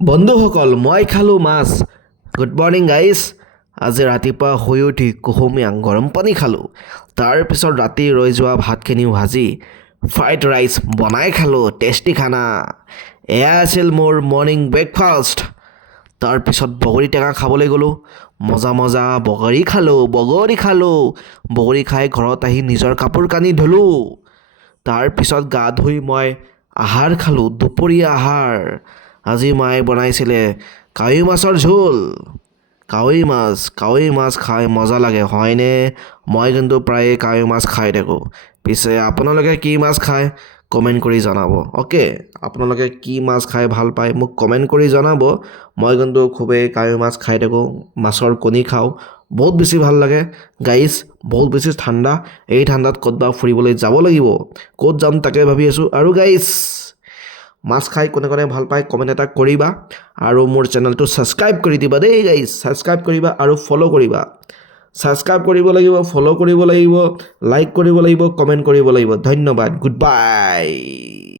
বন্ধুসকল মই খালোঁ মাছ। Good morning guys. আজি ৰাতিপুৱা শুই উঠি কুহুমীয়া গৰম পানী খালোঁ। তাৰপিছত ৰাতি ৰৈ যোৱা ভাতখিনি ভাজি ফ্ৰাইড ৰাইচ বনাই খালোঁ। টেষ্টি খানা। এয়া আছিল মোৰ মৰ্ণিং ব্ৰেকফাষ্ট। তাৰপিছত বগৰী টেঙা খাবলৈ গ'লোঁ। মজা মজা বগৰী খালোঁ। বগৰী খাই ঘৰত আহি নিজৰ কাপোৰ কানি ধুলোঁ। তাৰপিছত গা ধুই মই আহাৰ খালোঁ, দুপৰীয়া আহাৰ। আজি মায়ে বনাইছিলে কাৱৈ মাছৰ ঝোল। কাৱৈ মাছ খাই মজা লাগে হয়নে? মই কিন্তু প্ৰায়ে কাৱৈ মাছ খাই থাকোঁ। পিছে আপোনালোকে কি মাছ খায় কমেণ্ট কৰি জনাব। অ'কে, আপোনালোকে কি মাছ খাই ভাল পায় মোক কমেণ্ট কৰি জনাব। মই কিন্তু খুবেই কাৱৈ মাছ খাই থাকোঁ, মাছৰ কণী খাওঁ, বহুত বেছি ভাল লাগে গাইজ। বহুত বেছি ঠাণ্ডা, এই ঠাণ্ডাত ক'তবা ফুৰিবলৈ যাব লাগিব। ক'ত যাম তাকে ভাবি আছোঁ। আৰু গাইজ, মাছ খাই কোনে কোনে ভাল পায় কমেণ্ট এটা কৰিবা আৰু মোৰ চেনেলটো ছাবস্ক্ৰাইব কৰি দিবা দেই গাইজ। ছাবস্ক্ৰাইব কৰিবা আৰু ফ'ল' কৰিবা। ছাবস্ক্ৰাইব কৰিব লাগিব, ফ'ল' কৰিব লাগিব, লাইক কৰিব লাগিব, কমেণ্ট কৰিব লাগিব। ধন্যবাদ। Good bye.